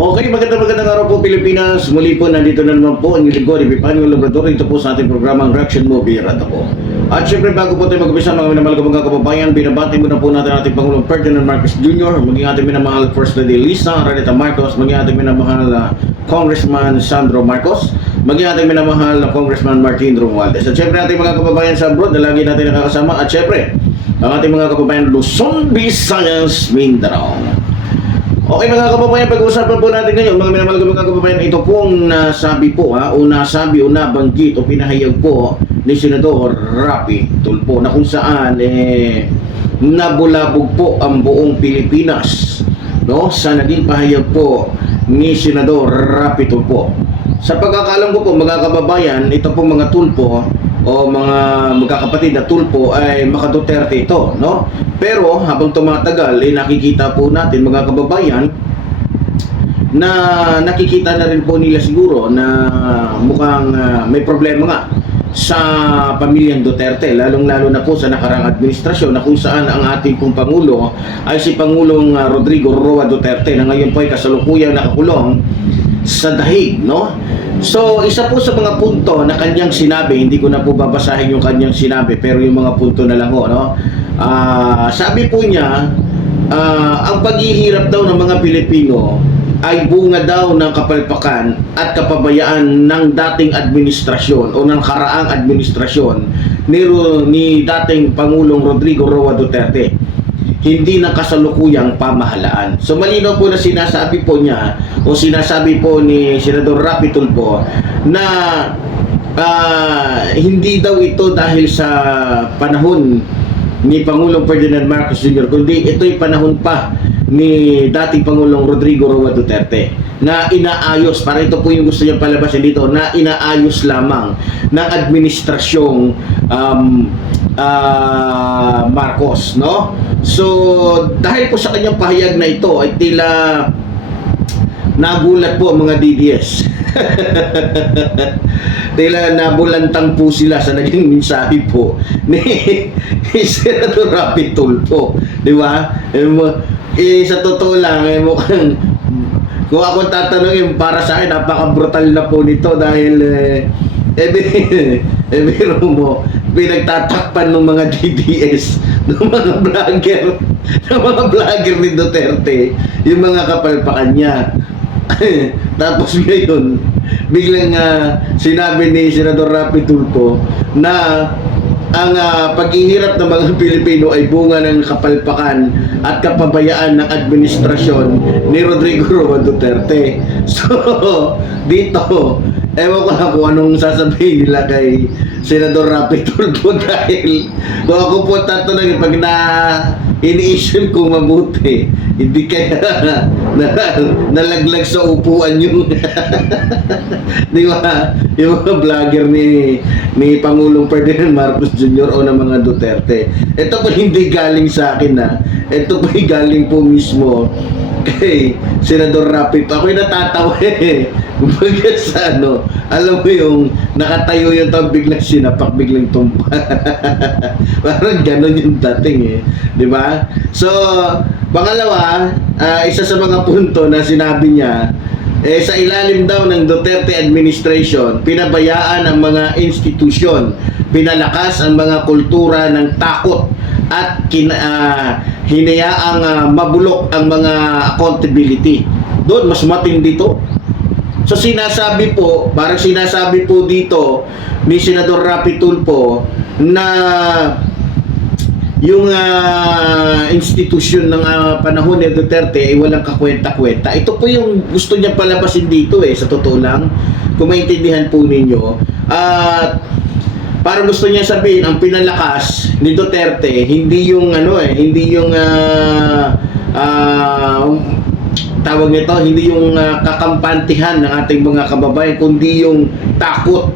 Okay, magandang araw po Pilipinas. Muli po, nandito na naman po ang lingkod, Epifanio Labrador. Ito po sa ating programang Reaction Movie Rata po. At syempre, bago po tayo mag-umpisa, mga minamahal ko mga kababayan, binabati muna po natin ating Pangulong Ferdinand Marcos Jr., maging ating minamahal First Lady Lisa Araneta Marcos, maging ating minamahal Congressman Sandro Marcos, maging ating minamahal Congressman Martin Romualdez. At syempre, ating mga kababayan sa abroad na lagi natin nakakasama. At syempre, ang ating mga kababayan Luzon, Visayas, Mindanao. Okay mga kababayan, pag-uusapan po natin ngayon, mga minamahal ko mga kababayan, ito pong nasabi po o nabanggit o pinahayag po ni Senador Rapi Tulfo na kung saan nabulabog po ang buong Pilipinas, no, sa naging pahayag po ni Senador Rapi Tulfo. Sa pagkakalam ko po mga kababayan, ito pong mga Tulfo o mga magkakapatid na Tulfo ay maka Duterte ito, no? Pero habang tumatagal, nakikita po natin mga kababayan na nakikita na rin po nila siguro na mukhang may problema nga sa pamilyang Duterte, lalong-lalo na po sa nakarang administrasyon na kung saan ang ating pong Pangulo ay si Pangulong Rodrigo Roa Duterte na ngayon po ay kasalukuyang nakakulong sa dahig, no? So, isa po sa mga punto na kanyang sinabi, hindi ko na po babasahin yung kanyang sinabi, pero yung mga punto na lang ho, no? Sabi po niya, ang paghihirap daw ng mga Pilipino ay bunga daw ng kapalpakan at kapabayaan ng dating administrasyon o ng karaang administrasyon ni dating Pangulong Rodrigo Roa Duterte, hindi ng kasalukuyang pamahalaan. So malinaw po na sinasabi po niya o sinasabi po ni Senador Rapi Tulfo na hindi daw ito dahil sa panahon ni Pangulong Ferdinand Marcos Jr., kundi ito'y panahon pa ni dating Pangulong Rodrigo Roa Duterte na inaayos, para ito po yung gusto niya palabasin dito, na inaayos lamang ng administrasyong Marcos, no? So dahil po sa kanyang pahayag na ito ay tila nagulat po ang mga DDS. Tila nabulantang po sila sa naging mensahe po ni Senador Rapi Tulfo, di ba? Sa totoo lang, mukhang kung ako tatanungin, para sa akin napaka-brutal na po nito dahil biro mo, pinagtatakpan ng mga DDS, ng mga vlogger ni Duterte, yung mga kapalpakan niya. Tapos ngayon, biglang sinabi ni Senador Rapi Tulfo na ang paghihirap ng mga Pilipino ay bunga ng kapalpakan at kapabayaan ng administrasyon ni Rodrigo Roa Duterte. So, dito, ewan ko lang kung anong sasabihin nila kay Senador Rapi Tulfo dahil kung ako po tatanungin pag ini-issue kong mabuti, hindi kaya nalaglag sa upuan yung di ba, yung mga vlogger ni Pangulong Ferdinand Marcos Jr. o ng mga Duterte. Ito po hindi galing sa akin ito po galing po mismo kay Senador Rapi. Ako'y natatawa kumbaga sa alam mo yung nakatayo yung tao, biglang sinapak, biglang tumpa. Parang gano'n yung dating di ba? So, pangalawa, isa sa mga punto na sinabi niya, sa ilalim daw ng Duterte administration, pinabayaan ang mga institusyon, pinalakas ang mga kultura ng takot at hinayaang mabulok ang mga accountability. Doon, mas matindi to. So sinasabi po, parang sinasabi po dito ni Senador Rapi Tulfo na yung institusyon ng panahon ni Duterte ay walang kakwenta-kwenta. Ito po yung gusto niya palabasin dito sa totoo lang, kung maintindihan po ninyo. At parang gusto niya sabihin, ang pinalakas ni Duterte, hindi yung hindi yung tawag nito, hindi yung kakampantihan ng ating mga kababayan, kundi yung takot,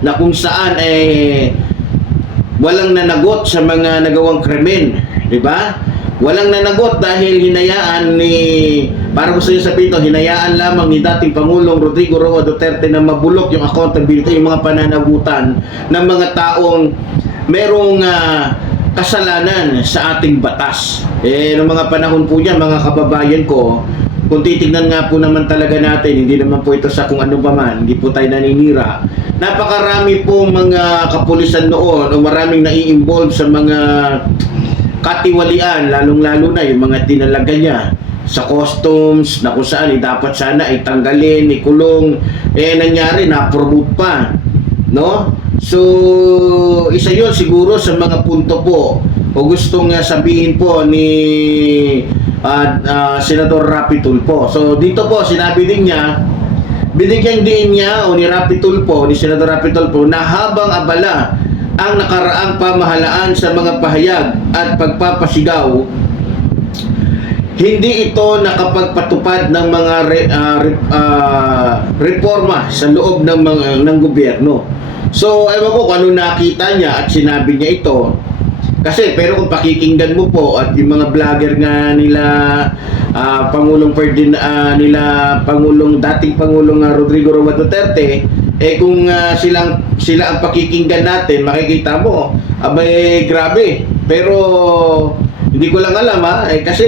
na kung saan walang nanagot sa mga nagawang krimen, di ba? Walang nanagot dahil hinayaan para gusto niya sabihin ito, hinayaan lamang ni dating Pangulong Rodrigo Roa Duterte na mabulok yung accountability, yung mga pananagutan ng mga taong merong kasalanan sa ating batas. Noong mga panahon po niya, mga kababayan ko, kung titignan nga po naman talaga natin, hindi naman po ito sa kung ano ba man, hindi po tayo naninira. Napakarami po mga kapulisan noon o maraming nai-involve sa mga katiwalian, lalong-lalo na yung mga tinalaga niya sa customs na kung saan dapat sana ay tanggalin, ikulong, nangyari, na-promote pa, no? So, isa yun siguro sa mga punto po o gustong sabihin po ni Senador Rapi Tulfo. So, dito po, sinabi din niya, binigyan din niya o ni Rapi Tulfo, ni Senador Rapi Tulfo, na habang abala ang nakaraang pamahalaan sa mga pahayag at pagpapasigaw, hindi ito nakapagpatupad ng mga reforma sa loob ng gobyerno. So, ewan ko kung ano nakita niya at sinabi niya ito. Kasi, pero kung pakikinggan mo po at yung mga vlogger nga nila dating Pangulong Rodrigo Roa Duterte, kung sila ang pakikinggan natin, makikita mo, abay, grabe. Pero, hindi ko lang alam kasi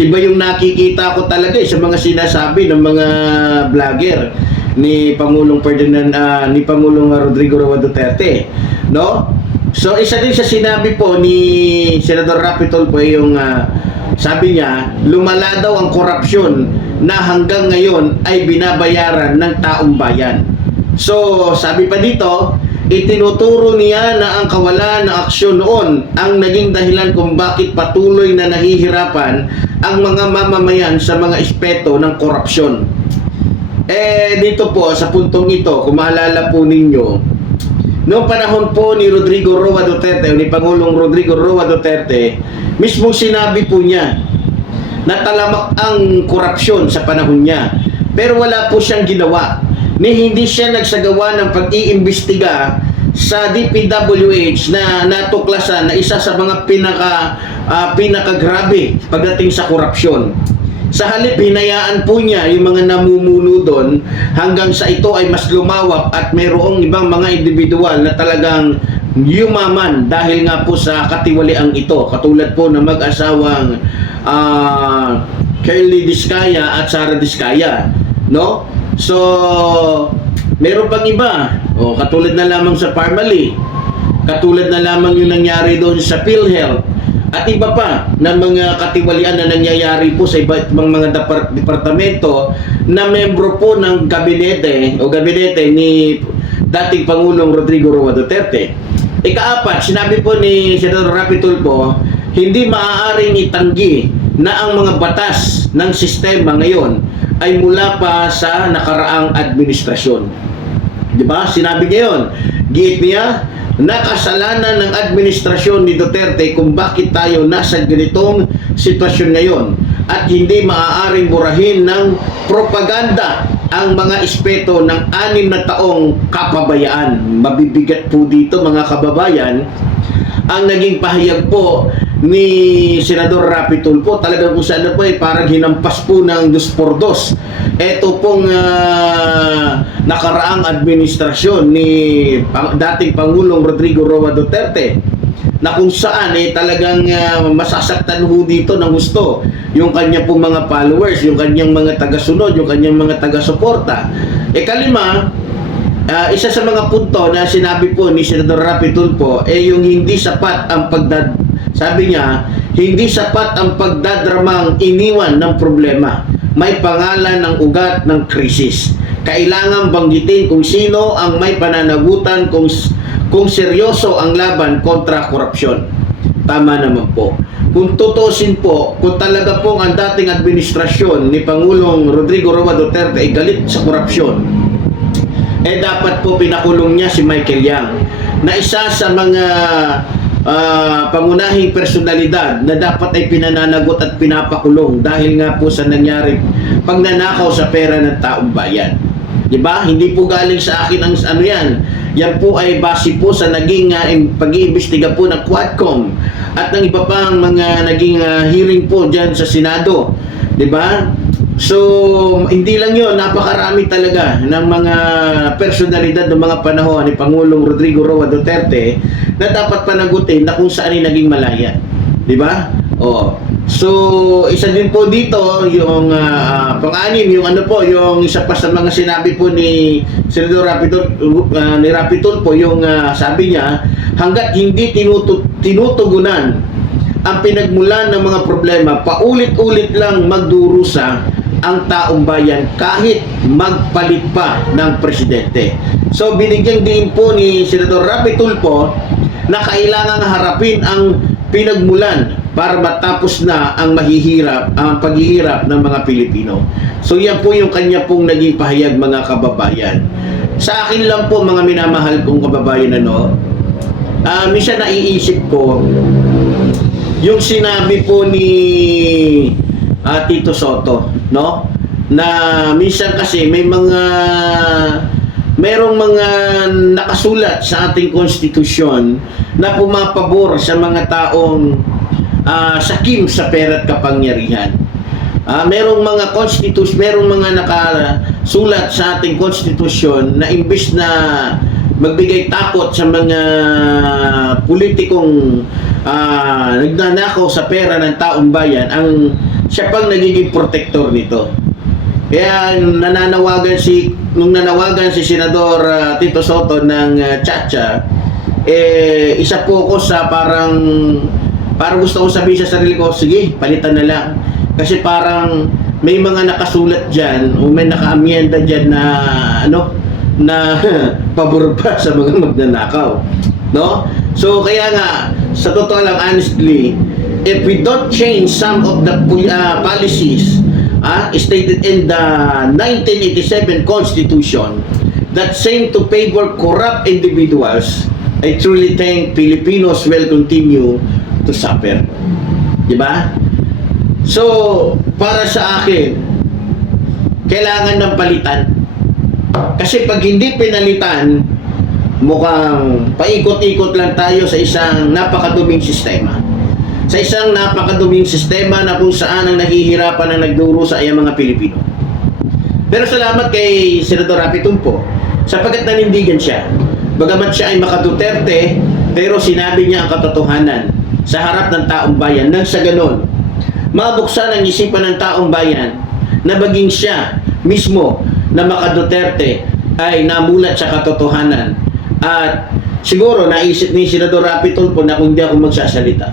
iba yung nakikita ko talaga sa mga sinasabi ng mga vlogger ni Pangulong Rodrigo Roa Duterte, no? So isa din sa sinabi po ni Senador Rapi Tulfo yung sabi niya, lumala daw ang korupsyon na hanggang ngayon ay binabayaran ng taong bayan. So sabi pa dito, itinuturo niya na ang kawalan ng aksyon noon ang naging dahilan kung bakit patuloy na nahihirapan ang mga mamamayan sa mga aspeto ng korupsyon. Dito po sa puntong ito, kung maalala po ninyo, noong panahon po ni Rodrigo Roa Duterte o ni Pangulong Rodrigo Roa Duterte, mismong sinabi po niya na talamak ang korupsyon sa panahon niya. Pero wala po siyang ginawa. Hindi siya nagsagawa ng pag-iimbestiga sa DPWH na natuklasan na isa sa mga pinakagrabe pagdating sa korupsyon. Sa halip, hinayaan po niya yung mga namumuno doon hanggang sa ito ay mas lumawak at mayroong ibang mga individual na talagang yumaman dahil nga po sa katiwaliang ito. Katulad po ng mag-asawang Curly Diskaya at Sara Diskaya, no? So, meron pang iba. Katulad na lamang sa Parmali. Katulad na lamang yung nangyari doon sa PhilHealth. At iba pa na mga katiwalian na nangyayari po sa iba't ibang mga departamento na membro po ng gabinete ni dating Pangulong Rodrigo Roa Duterte. Ikaapat, sinabi po ni Senador Rapi Tulfo, hindi maaaring itanggi na ang mga batas ng sistema ngayon ay mula pa sa nakaraang administrasyon. Diba? Sinabi niya yun. Giit niya, nakasalanan ng administrasyon ni Duterte kung bakit tayo nasa ganitong sitwasyon ngayon at hindi maaaring burahin ng propaganda ang mga aspeto ng 6 na taong kapabayaan. Mabibigat po dito mga kababayan ang naging pahayag po ni Senador Rapi Tulfo. Talagang kung saan po parang hinampas po ng 2x2 ito pong nakaraang administrasyon ni dating Pangulong Rodrigo Roa Duterte, na kung saan talagang masasaktan ho dito ng gusto yung kanya pong mga followers, yung kanyang mga taga-sunod, yung kanyang mga taga-suporta. Kalima, isa sa mga punto na sinabi po ni Senador Rapi Tulfo yung hindi sapat ang sabi niya, hindi sapat ang pagdadramang iniwan ng problema. May pangalan ng ugat ng krisis. Kailangan banggitin kung sino ang may pananagutan kung seryoso ang laban kontra korupsyon. Tama naman po. Kung tutusin po, kung talaga pong ang dating administrasyon ni Pangulong Rodrigo Roa Duterte ay galit sa korupsyon, dapat po pinakulong niya si Michael Yang, na isa sa mga pangunahing personalidad na dapat ay pinananagot at pinapakulong dahil nga po sa nangyari pagnanakaw sa pera ng taong bayan. Diba? Hindi po galing sa akin ang yan. Yan po ay base po sa naging pag-iimbestiga po ng Quadcom at ng iba pang mga naging hearing po dyan sa Senado. Diba? So, hindi lang yun, napakarami talaga ng mga personalidad ng mga panahon ni Pangulong Rodrigo Roa Duterte na dapat panagutin na kung saan ay naging malaya. Di ba? So, isa din po dito, yung pang-anim, yung ano po, yung isa pa sa mga sinabi po ni Senador Rapi Tulfo, yung sabi niya, hanggat hindi tinutugunan ang pinagmulan ng mga problema, paulit-ulit lang magdurusa ang taong bayan kahit magpalit pa ng presidente. So, binigyan din po ni Senador Rapi Tulfo na kailangang harapin ang pinagmulan para matapos na ang paghihirap ng mga Pilipino. So yan po yung kanya pong naging pahayag, mga kababayan. Sa akin lang po, mga minamahal kong kababayan, minsan naiisip ko yung sinabi po ni Tito Soto, no? Na minsan kasi merong mga nakasulat sa ating konstitusyon na pumapabor sa mga taong sakim sa pera at kapangyarihan. Merong mga nakasulat sa ating konstitusyon na imbis na magbigay takot sa mga politikong nagnanakaw sa pera ng taong bayan, siya pang nagiging protector nito. Kaya nung nanawagan si Senador Tito Soto ng Chacha, isa po ako sa parang gusto ko sabihin sa sarili ko, sige, palitan na lang. Kasi parang may mga nakasulat dyan o may naka-amyenda dyan na pabor pa sa mga magnanakaw, no? So kaya nga, sa totoo lang, honestly, if we don't change some of the policies stated in the 1987 Constitution that seem to favor corrupt individuals, I truly think Filipinos will continue to suffer. Diba? So, para sa akin, kailangan ng palitan. Kasi pag hindi pinalitan, mukhang paikot-ikot lang tayo sa isang napakaduming sistema. Sa isang napakaduming sistema na kung saan ang nahihirapan ang nagdurusa ay ang mga Pilipino. Pero salamat kay Senador Rapi Tulfo sapagkat nanindigan siya. Bagamat siya ay maka-Duterte, pero sinabi niya ang katotohanan sa harap ng taong bayan. Nang sa ganon, mabuksan ang isipan ng taong bayan na maging siya mismo na maka-Duterte ay namulat sa katotohanan. At siguro naisip ni Senador Rapi Tulfo na kung di ako magsasalita,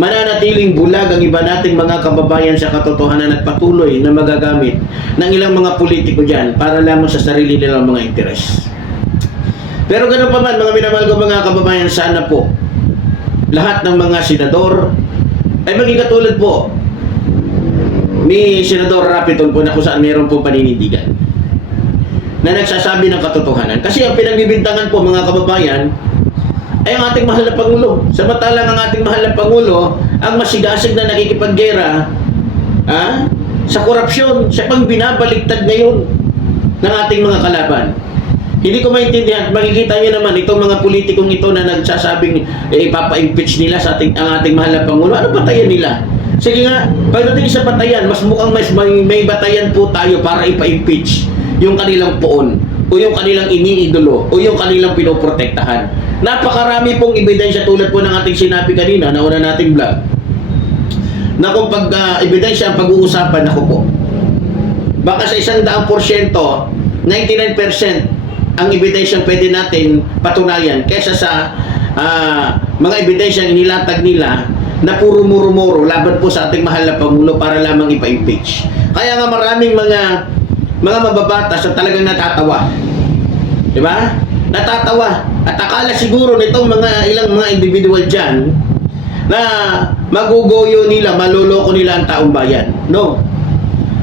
mananatiling bulag ang iba nating mga kababayan sa katotohanan at patuloy na magagamit ng ilang mga politiko dyan para lamang sa sarili nilang mga interes. Pero ganoon pa man, mga minamahal ko mga kababayan, sana po lahat ng mga senador ay maging katulad po ni Senador Rapi Tulfo na kung saan meron po paninindigan na nagsasabi ng katotohanan. Kasi ang pinagbibintangan po, mga kababayan, ay ang ating mahal na Pangulo. Samantalang ang ating mahal na Pangulo ang masigasig na nakikipaggera sa korupsyon. Siya pang binabaliktad ngayon ng ating mga kalaban. Hindi ko maintindihan. Makikita niyo naman itong mga politikong ito na nagsasabing ipapa-impeach nila sa ang ating mahal na Pangulo. Ano batayan nila? Sige nga, pagdating sa batayan, mas mukhang may batayan po tayo para ipa-impeach yung kanilang poon o yung kanilang iniidolo o yung kanilang pinoprotektahan. Napakarami pong ebidensya tulad po ng ating sinabi kanina na una nating vlog na kung ebidensya ang pag-uusapan, ako po, baka sa 100%, 99% ang ebidensya pwede natin patunayan kesa sa mga ebidensya inilatag nila na puro muro-muro laban po sa ating mahal na Pangulo para lamang ipa-impeach. Kaya nga maraming mga mababatas na talagang natatawa. Diba? Natatawa. At akala siguro nitong ilang mga individual dyan na magugoyo nila, maloloko nila ang taong bayan. No.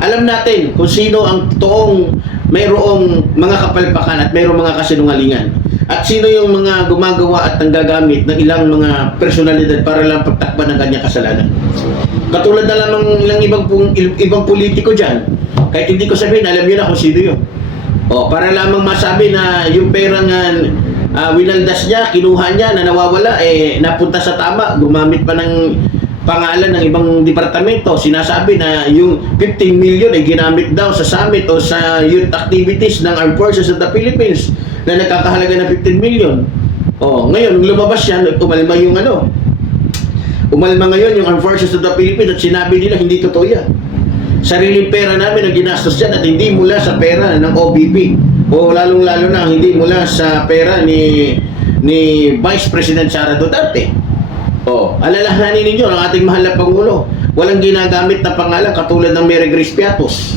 Alam natin kung sino ang totoong mayroong mga kapalpakan at mayroong mga kasinungalingan. At sino yung mga gumagawa at nanggagamit ng ilang mga personalidad para lang pagtakpan ng kanyang kasalanan. Katulad na lamang ilang ibang politiko dyan. Kahit hindi ko sabihin, alam niyo na kung sino yun. Para lamang masabi na yung perang winaldas niya, kinuha niya, na nawawala, napunta sa tama, gumamit pa ng pangalan ng ibang departamento. Sinasabi na yung 15 million ay ginamit daw sa summit o sa youth activities ng Armed Forces of the Philippines na nagkakahalaga ng 15 million. Ngayon, nung lumabas siya, umalma yung Umalma ngayon yung Armed Forces of the Philippines at sinabi nila hindi totoo yan. Sariling pera namin ang ginastos dyan at hindi mula sa pera ng OBP o lalong-lalo na hindi mula sa pera ni Vice President Sara Duterte. Alalahanin ninyo ang ating mahal na Pangulo. Walang ginagamit na pangalan katulad ng Mary Grace Piatos.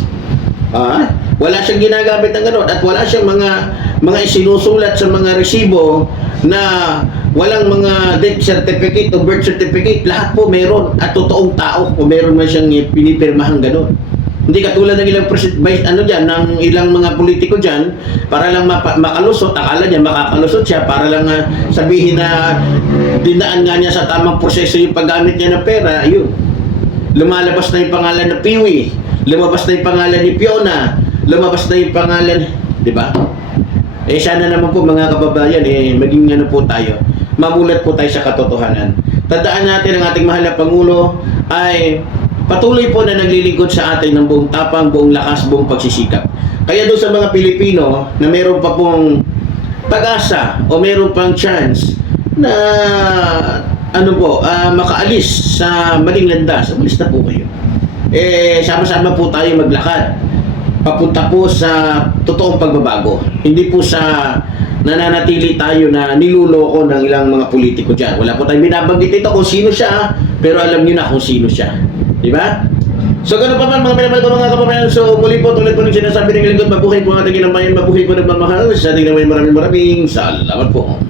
Wala siyang ginagamit ng gano'n at wala siyang mga isinusulat sa mga resibo na walang mga death certificate o birth certificate. Lahat po meron at totoong tao kung meron man siyang pinipirmahan gano'n. Hindi katulad ng ilang ng ilang mga politiko diyan para lang makalusot, akala niya makakalusot siya para lang sabihin na dinaan nga niya sa tamang proseso yung paggamit niya ng pera. Ayun. Lumalabas na yung pangalan ng Piwi, lumabas na yung pangalan ni Fiona, lumabas na yung pangalan, di ba? Sana naman po mga kababayan, maging ano po tayo, mamulat po tayo sa katotohanan. Tandaan natin ang ating mahal na Pangulo ay patuloy po na naglilingkod sa atin ng buong tapang, buong lakas, buong pagsisikap. Kaya doon sa mga Pilipino na meron pa pong pag-asa o meron pang chance na makaalis sa maling landas, umalis na po kayo. Sama-sama po tayo maglakad papunta po sa totoong pagbabago. Hindi po sa nananatili tayo na niluloko ng ilang mga politiko dyan. Wala po tayong binabanggit ito kung sino siya, pero alam niyo na kung sino siya. Di ba? So, ganun pa man mga pinapal ko mga kapapayan. So, muli po, tulad po ng sinasabi ng lingkod, mabuhay po ang ating ginambayan, mabuhay po nagmamahal. Sa ating naman maraming salamat po.